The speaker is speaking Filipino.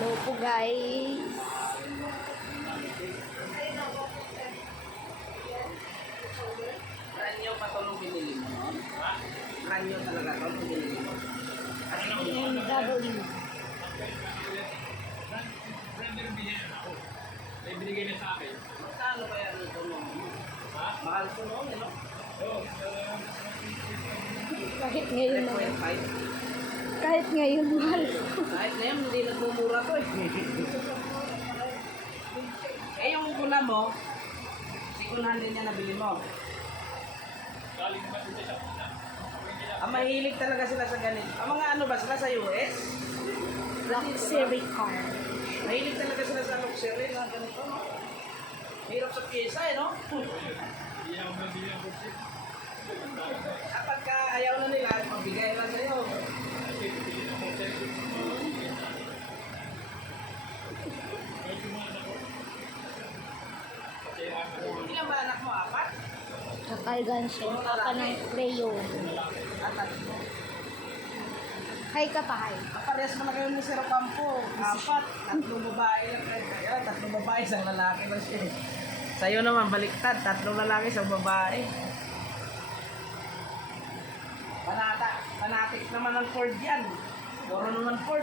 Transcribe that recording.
Hello po guys. Ranyo pa ito nung binili mo, no? Ha? Ranyo talaga ito nung binili mo. MW. May binigay na sa akin. Magkano kaya nito mo? Ha? Mahal ko noon, no? Oo. Kahit ngayon naman. 3.5. Kahit ngayon mahal. Kahit ngayon, hindi nagmumura to eh. Eh, yung gula mo, sikunahan din niya nabili mo. Galing ba sila sa una? Mahilig talaga sila sa ganito. Ang mga ano ba sila sa US? Luxury car. Mahilig talaga sila sa luxury na ganito, no? Hirap sa pyesa eh, no? Hindi ako mabili ang budget. Kapag ka ayaw na nila, mabigay lang sa'yo. Kasi bibili ng hotel. Medyo mahal ako. Kasi ako. Ilan ba anak mo? 4? Kakalgan siya. Papa ng crayon. At tatlo. Hi ka pa, hi. Parehas mo na kayo ni Sir Campo. 4. Tatlong babae lang kayo. Ayan, tatlong babae, isang lalaki lang siya. Sa'yo naman, baliktad. Tatlong lalaki, isang babae. Panatik naman ng Ford yan. Puro naman Ford.